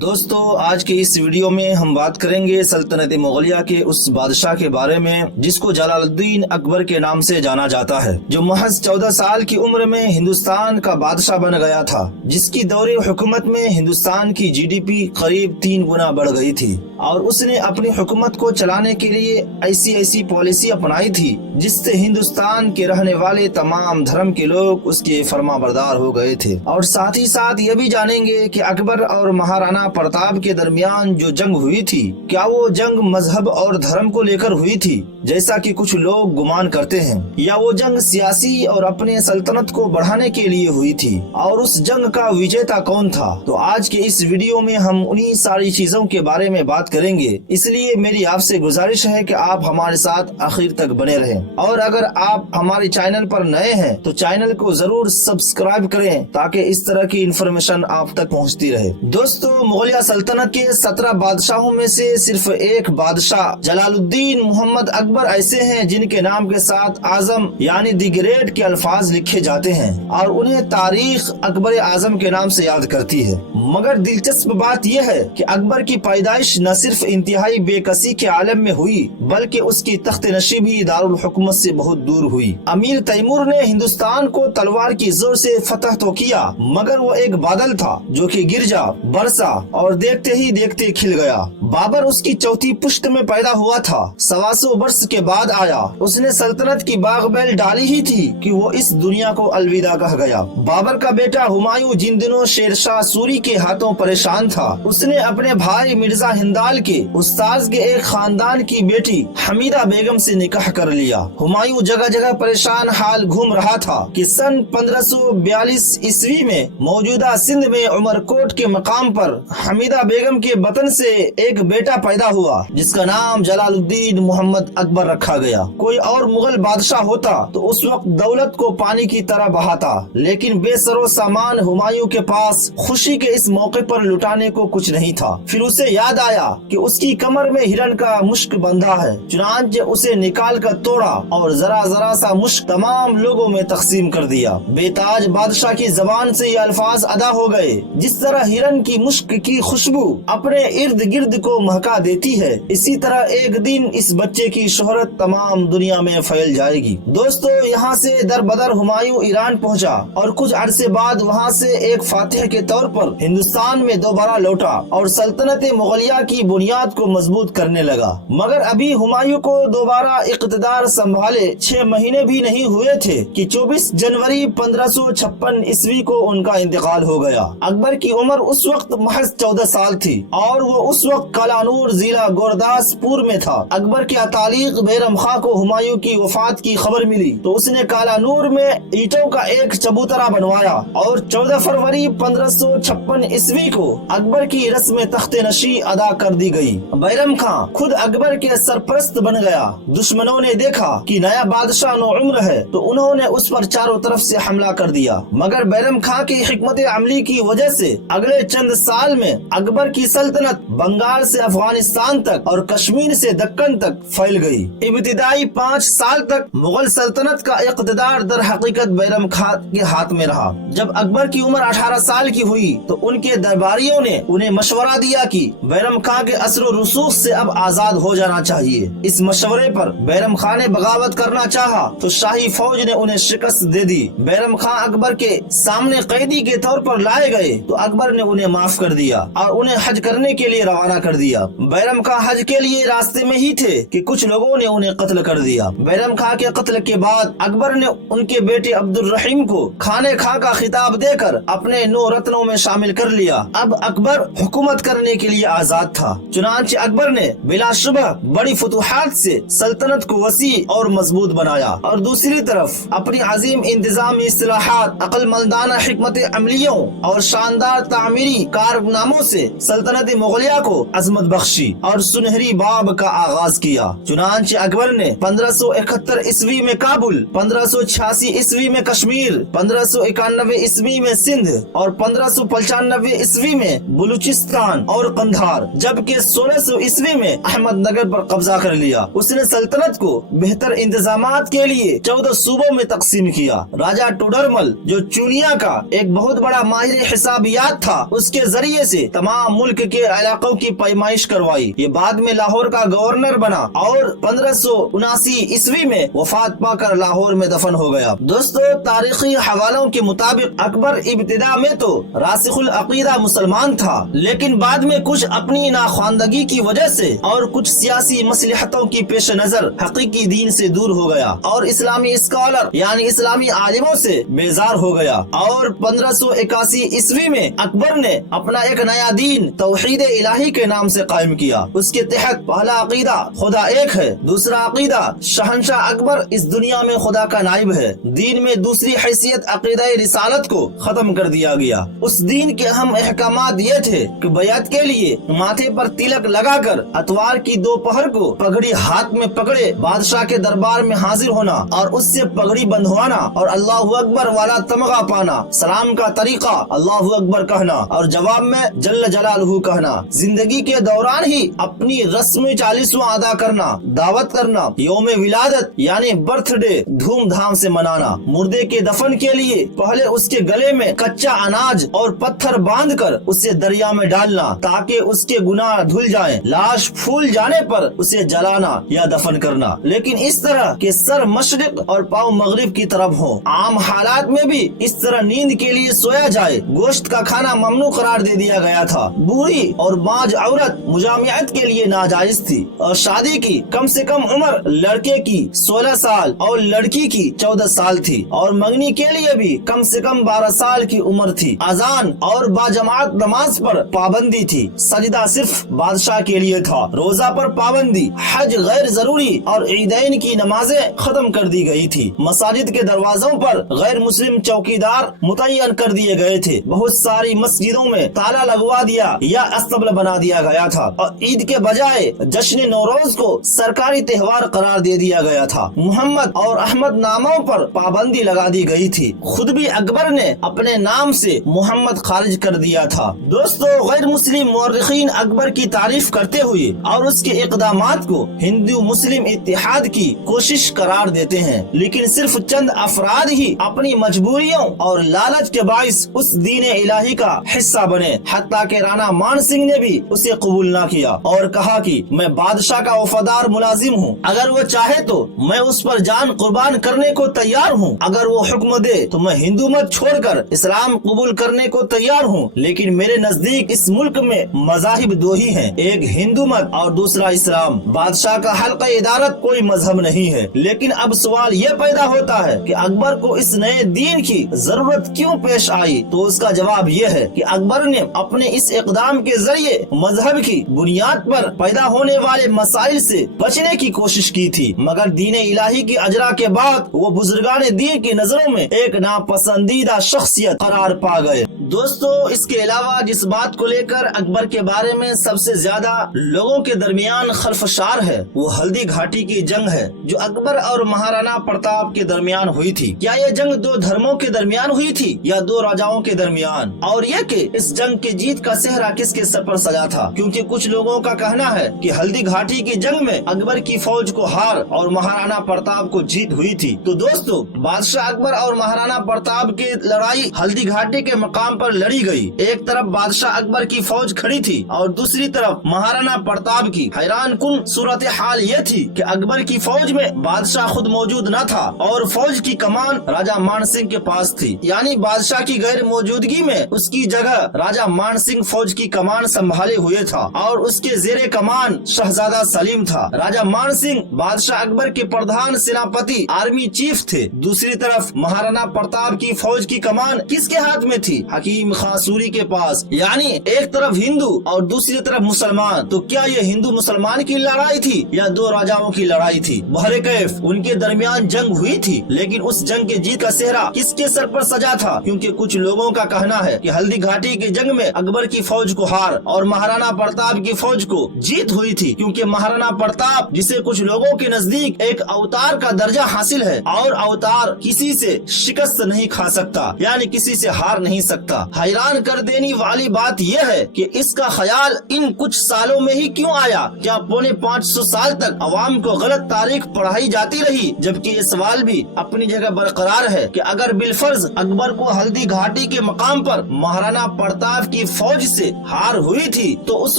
دوستو آج کے اس ویڈیو میں ہم بات کریں گے سلطنت مغلیہ کے اس بادشاہ کے بارے میں جس کو جلال الدین اکبر کے نام سے جانا جاتا ہے، جو محض 14 سال کی عمر میں ہندوستان کا بادشاہ بن گیا تھا، جس کی دور حکومت میں ہندوستان کی جی ڈی پی قریب 3 گنا بڑھ گئی تھی، اور اس نے اپنی حکومت کو چلانے کے لیے ایسی پالیسی اپنائی تھی جس سے ہندوستان کے رہنے والے تمام دھرم کے لوگ اس کے فرما بردار ہو گئے تھے۔ اور ساتھ ہی ساتھ یہ بھی جانیں گے کہ اکبر اور مہارانا پرتاپ کے درمیان جو جنگ ہوئی تھی، کیا وہ جنگ مذہب اور دھرم کو لے کر ہوئی تھی جیسا کہ کچھ لوگ گمان کرتے ہیں، یا وہ جنگ سیاسی اور اپنے سلطنت کو بڑھانے کے لیے ہوئی تھی، اور اس جنگ کا وجیتا کون تھا؟ تو آج کے اس ویڈیو میں ہم انہی ساری چیزوں کے بارے میں بات کریں گے، اس لیے میری آپ سے گزارش ہے کہ آپ ہمارے ساتھ آخر تک بنے رہیں، اور اگر آپ ہمارے چینل پر نئے ہیں تو چینل کو ضرور سبسکرائب کریں تاکہ اس طرح کی انفارمیشن آپ تک پہنچتی رہے۔ دوستو مغلیہ سلطنت کے 17 بادشاہوں میں سے صرف ایک بادشاہ جلال الدین محمد اکبر ایسے ہیں جن کے نام کے ساتھ اعظم یعنی دی گریٹ کے الفاظ لکھے جاتے ہیں، اور انہیں تاریخ اکبر اعظم کے نام سے یاد کرتی ہے۔ مگر دلچسپ بات یہ ہے کہ اکبر کی پیدائش نہ صرف انتہائی بے کسی کے عالم میں ہوئی بلکہ اس کی تخت نشی بھی دارالحکومت سے بہت دور ہوئی۔ امیر تیمور نے ہندوستان کو تلوار کی زور سے فتح تو کیا، مگر وہ ایک بادل تھا جو کہ گر جا، برسا اور دیکھتے ہی دیکھتے کھل گیا۔ بابر اس کی چوتھی پشت میں پیدا ہوا تھا، 125 برس کے بعد آیا۔ اس نے سلطنت کی باغ بیل ڈالی ہی تھی کہ وہ اس دنیا کو الوداع کہہ گیا۔ بابر کا بیٹا ہمایوں جن دنوں شیر شاہ سوری کے ہاتھوں پریشان تھا، اس نے اپنے بھائی مرزا ہندال کے استاذ کے ایک خاندان کی بیٹی حمیدہ بیگم سے نکاح کر لیا۔ ہمایوں جگہ جگہ پریشان حال گھوم رہا تھا کہ سن 1542 عیسوی میں موجودہ سندھ میں عمرکوٹ کے مقام پر حمیدہ بیگم کے بطن سے ایک بیٹا پیدا ہوا جس کا نام جلال الدین محمد اکبر رکھا گیا۔ کوئی اور مغل بادشاہ ہوتا تو اس وقت دولت کو پانی کی طرح بہاتا، لیکن بے سر و سامان ہمایوں کے پاس خوشی کے اس موقع پر لٹانے کو کچھ نہیں تھا۔ پھر اسے یاد آیا کہ اس کی کمر میں ہرن کا مشک بندھا ہے، چنانچہ اسے نکال کر توڑا اور ذرا ذرا سا مشک تمام لوگوں میں تقسیم کر دیا۔ بے تاج بادشاہ کی زبان سے یہ الفاظ ادا ہو گئے، جس طرح ہرن کی مشک کی خوشبو اپنے ارد گرد کو مہکا دیتی ہے، اسی طرح ایک دن اس بچے کی شہرت تمام دنیا میں پھیل جائے گی۔ دوستو یہاں سے در بدر ہمایوں ایران پہنچا اور کچھ عرصے بعد وہاں سے ایک فاتح کے طور پر ہندوستان میں دوبارہ لوٹا اور سلطنت مغلیہ کی بنیاد کو مضبوط کرنے لگا۔ مگر ابھی ہمایوں کو دوبارہ اقتدار سنبھالے 6 مہینے بھی نہیں ہوئے تھے کہ 24 جنوری 1556 عیسوی کو ان کا انتقال ہو گیا۔ اکبر کی عمر اس وقت محض 14 سال تھی اور وہ اس وقت کالانور ضلع گورداس پور میں تھا۔ اکبر کے اتالیق بیرم خاں کو ہمایوں کی وفات کی خبر ملی تو اس نے کالانور میں اینٹوں کا ایک چبوترا بنوایا اور 14 فروری 1556 عیسوی کو اکبر کی رسم تخت نشی ادا کر دی گئی۔ بیرم خاں خود اکبر کے سرپرست بن گیا۔ دشمنوں نے دیکھا کہ نیا بادشاہ نو عمر ہے تو انہوں نے اس پر چاروں طرف سے حملہ کر دیا، مگر بیرم خاں کی حکمت عملی کی وجہ سے اگلے چند سال میں اکبر کی سلطنت بنگال سے افغانستان تک اور کشمیر سے دکن تک پھیل گئی۔ ابتدائی 5 سال تک مغل سلطنت کا اقتدار در حقیقت بیرم خاں کے ہاتھ میں رہا۔ جب اکبر کی عمر 18 سال کی ہوئی تو ان کے درباریوں نے انہیں مشورہ دیا کہ بیرم خاں کے اثر و رسوخ سے اب آزاد ہو جانا چاہیے۔ اس مشورے پر بیرم خاں نے بغاوت کرنا چاہا تو شاہی فوج نے انہیں شکست دے دی۔ بیرم خاں اکبر کے سامنے قیدی کے طور پر لائے گئے تو اکبر نے انہیں معاف کر دیا اور انہیں حج کرنے کے لیے روانہ کر دیا۔ بیرم خاں حج کے لیے راستے میں ہی تھے کہ کچھ لوگوں نے انہیں قتل کر دیا۔ بیرم خاں کے قتل کے بعد اکبر نے ان کے بیٹے عبد الرحیم کو خانے خاں کا خطاب دے کر اپنے 9 رتنوں میں شامل کر لیا۔ اب اکبر حکومت کرنے کے لیے آزاد تھا، چنانچہ اکبر نے بلا شبہ بڑی فتوحات سے سلطنت کو وسیع اور مضبوط بنایا، اور دوسری طرف اپنی عظیم انتظامی اصلاحات، عقل مندانہ حکمت عملیوں اور شاندار تعمیری کارناموں سے سلطنت مغلیہ کو عظمت بخشی اور سنہری باب کا آغاز کیا۔ چنانچہ اکبر نے 1571 عیسوی میں کابل، 1586 عیسوی میں کشمیر، 1591 عیسوی میں سندھ اور 1595 عیسوی میں بلوچستان اور قندھار، جبکہ 1600 عیسوی میں احمد نگر پر قبضہ کر لیا۔ اس نے سلطنت کو بہتر انتظامات کے لیے 14 صوبوں میں تقسیم کیا۔ راجہ ٹوڈرمل جو چونیا کا ایک بہت بڑا ماہر حسابیات تھا، اس کے ذریعے سے تمام ملک کے علاقوں کی پیمائش کروائی۔ یہ بعد میں لاہور کا گورنر بنا اور 1579 عیسوی میں وفات پا کر لاہور میں دفن ہو گیا۔ دوستو، تاریخی حوالوں کے مطابق اکبر ابتدا میں تو راسخ العقیدہ مسلمان تھا، لیکن بعد میں کچھ اپنی ناخواندگی کی وجہ سے اور کچھ سیاسی مصلحتوں کی پیش نظر حقیقی دین سے دور ہو گیا اور اسلامی اسکالر یعنی اسلامی عالموں سے بیزار ہو گیا۔ اور 1581 عیسوی میں اکبر نے اپنا ایک نیا دین توحید الہی کے نام سے قائم کیا۔ اس کے تحت پہلا عقیدہ خدا ایک ہے، دوسرا عقیدہ شہنشاہ اکبر اس دنیا میں خدا کا نائب ہے۔ دین میں دوسری حیثیت عقیدہ رسالت کو ختم کر دیا گیا۔ اس دین کے اہم احکامات یہ تھے کہ بیعت کے لیے ماتھے پر تلک لگا کر اتوار کی دوپہر کو پگڑی ہاتھ میں پکڑے بادشاہ کے دربار میں حاضر ہونا اور اس سے پگڑی بندھوانا اور اللہ اکبر والا تمغہ پانا، سلام کا طریقہ اللہ اکبر کہنا اور جواب میں جل جلالہ کہنا، زندگی کے دوران ہی اپنی رسم 40واں ادا کرنا، دعوت کرنا، یوم ولادت یعنی برتھ ڈے دھوم دھام سے منانا، مردے کے دفن کے لیے پہلے اس کے گلے میں کچا اناج اور پتھر باندھ کر اسے دریا میں ڈالنا تاکہ اس کے گناہ دھل جائیں، لاش پھول جانے پر اسے جلانا یا دفن کرنا، لیکن اس طرح کہ سر مشرق اور پاؤں مغرب کی طرف ہو۔ عام حالات میں بھی اس طرح نیند کے لیے سویا جائے۔ گوشت کا کھانا ممنوع قرار دے دیا گیا تھا۔ بوڑھی اور باج عورت مجامعت کے لیے ناجائز تھی اور شادی کی کم سے کم عمر لڑکے کی 16 سال اور لڑکی کی 14 سال تھی اور منگنی کے لیے بھی کم سے کم 12 سال کی عمر تھی۔ اذان اور باجماعت نماز پر پابندی تھی۔ سجدہ صرف بادشاہ کے لیے تھا۔ روزہ پر پابندی، حج غیر ضروری اور عیدین کی نمازیں ختم کر دی گئی تھی۔ مساجد کے دروازوں پر غیر مسلم چوکیدار متعین کر دیے گئے تھے۔ بہت ساری مسجدوں میں تالا لگوا دیا یا استبل بنا دیا گیا تھا اور عید کے بجائے جشن نوروز کو سرکاری تہوار قرار دے دیا گیا تھا۔ محمد اور احمد ناموں پر پابندی لگا دی گئی تھی۔ خود بھی اکبر نے اپنے نام سے محمد خارج کر دیا تھا۔ دوستو، غیر مسلم مورخین اکبر کی تعریف کرتے ہوئے اور اس کے اقدامات کو ہندو مسلم اتحاد کی کوشش قرار دیتے ہیں، لیکن صرف چند افراد ہی اپنی مجبوریوں اور لالچ کے باعث اس دین الہی کا حصہ بنے، حتیٰ کہ رانا مان سنگھ نے بھی اسے قبول نہ کیا اور کہا کہ میں بادشاہ کا وفادار ملازم ہوں، اگر وہ چاہے تو میں اس پر جان قربان کرنے کو تیار ہوں، اگر وہ حکم دے تو میں ہندو مت چھوڑ کر اسلام قبول کرنے کو تیار ہوں، لیکن میرے نزدیک اس ملک میں مذاہب دو ہی ہیں، ایک ہندو مت اور دوسرا اسلام۔ بادشاہ کا حلقہ ادارت کوئی مذہب نہیں ہے۔ لیکن اب سوال یہ پیدا ہوتا ہے کہ اکبر کو اس نئے دین کی ضرورت کیوں پیش آئی؟ تو اس کا جواب یہ ہے کہ اکبر نے اپنے اس اقدام کے ذریعے مذہب کی بنیاد پر پیدا ہونے والے مسائل سے بچنے کی کوشش کی تھی، مگر دین الہی کی اجرا کے بعد وہ بزرگان دین کی نظروں میں ایک ناپسندیدہ شخصیت قرار پا گئے۔ دوستو، اس کے علاوہ جس بات کو لے کر اکبر کے بارے میں سب سے زیادہ لوگوں کے درمیان خلفشار ہے وہ ہلدی گھاٹی کی جنگ ہے جو اکبر اور مہارانا پرتاپ کے درمیان ہوئی تھی۔ کیا یہ جنگ دو دھرموں کے درمیان ہوئی تھی یا دو راجاؤں کے درمیان؟ اور یہ کہ اس جنگ کی جیت کا صحرا کس کے سر پر سجا تھا؟ کیونکہ کچھ لوگوں کا کہنا ہے کہ ہلدی گھاٹی کی جنگ میں اکبر کی فوج کو ہار اور مہارانا پرتاپ کو جیت ہوئی تھی۔ تو دوستو، بادشاہ اکبر اور مہارانا پرتاپ کی لڑائی ہلدی گھاٹی کے مقام پر لڑی گئی۔ ایک طرف بادشاہ اکبر کی فوج کھڑی تھی اور دوسری طرف مہارانا پرتاپ کی۔ حیران کن صورتحال یہ تھی کہ اکبر کی فوج میں بادشاہ خود موجود نہ تھا اور فوج کی کمان راجہ مان سنگھ کے پاس تھی، یعنی بادشاہ کی غیر موجودگی میں اس کی جگہ راجہ مان سنگھ فوج کی کمان سنبھالے ہوئے تھا اور اس کے زیر کمان شہزادہ سلیم تھا۔ راجہ مان سنگھ بادشاہ اکبر کے پردھان سیناپتی آرمی چیف تھے۔ دوسری طرف مہارانا پرتاپ کی فوج کی کمان کس کے ہاتھ میں تھی؟ حکیم خانسوری کے پاس، یعنی ایک طرف ہندو اور دوسری طرف مسلمان، تو کیا یہ ہندو مسلمان کی لڑائی تھی یا دو راجاؤں کی لڑائی تھی؟ بہرکیف ان کے درمیان جنگ ہوئی تھی، لیکن اس جنگ کے جیت کا سہرا کس کے سر پر سجا تھا؟ کیونکہ کچھ لوگوں کا کہنا ہے کہ ہلدی گھاٹی کے جنگ میں اکبر کی فوج کو ہار اور مہارانا پرتاپ کی فوج کو جیت ہوئی تھی، کیونکہ مہارانا پرتاپ جسے کچھ لوگوں کے نزدیک ایک اوتار کا درجہ حاصل ہے، اور اوتار کسی سے شکست نہیں کھا سکتا، یعنی کسی سے ہار نہیں سکتا۔ حیران کر دینے والی بات یہ ہے کہ اس کا خیال ان کچھ سالوں میں ہی کیوں آیا؟ کیا 550 سال تک عوام کو غلط تاریخ پڑھائی جاتی رہی؟ جبکہ یہ سوال بھی اپنی جگہ برقرار ہے کہ اگر بالفرض اکبر کو ہلدی گھاٹی کے مقام پر مہارانا پرتاپ کی فوج سے ہار ہوئی تھی تو اس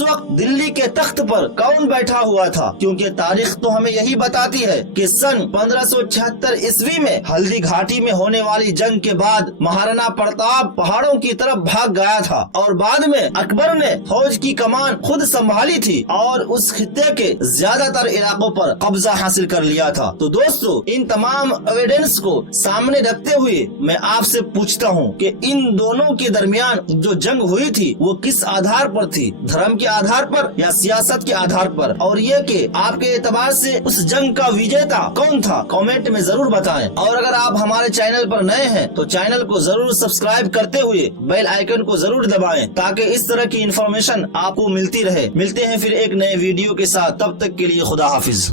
وقت دلی کے تخت پر کون بیٹھا ہوا تھا؟ کیونکہ تاریخ تو ہمیں یہی بتاتی ہے کہ سن 1576 عیسوی میں ہلدی گھاٹی میں ہونے والی جنگ کے بعد مہارانا پرتاپ پہاڑوں کی طرف بھاگ گیا تھا، اور بعد میں اکبر نے فوج کی کمان خود سنبھالی تھی اور اس خطے کے زیادہ تر علاقوں پر قبضہ حاصل کر لیا تھا۔ تو دوستو، ان تمام ایویڈنس کو سامنے رکھتے ہوئے میں آپ سے پوچھتا ہوں کہ ان دونوں کے درمیان جو جنگ ہوئی تھی وہ کس آدھار پر تھی؟ دھرم کے آدھار پر یا سیاست کے آدھار پر؟ اور یہ کہ آپ کے اعتبار سے اس جنگ کا وجیتا کون تھا؟ کامنٹ میں ضرور بتائیں، اور اگر آپ ہمارے چینل پر نئے ہیں تو چینل کو ضرور سبسکرائب کرتے ہوئے بیل آئیکن کو ضرور دبائیں تاکہ اس طرح کی انفارمیشن آپ کو ملتی رہے۔ ملتے ہیں پھر ایک نئے ویڈیو کے ساتھ، تب تک کے لیے خدا حافظ۔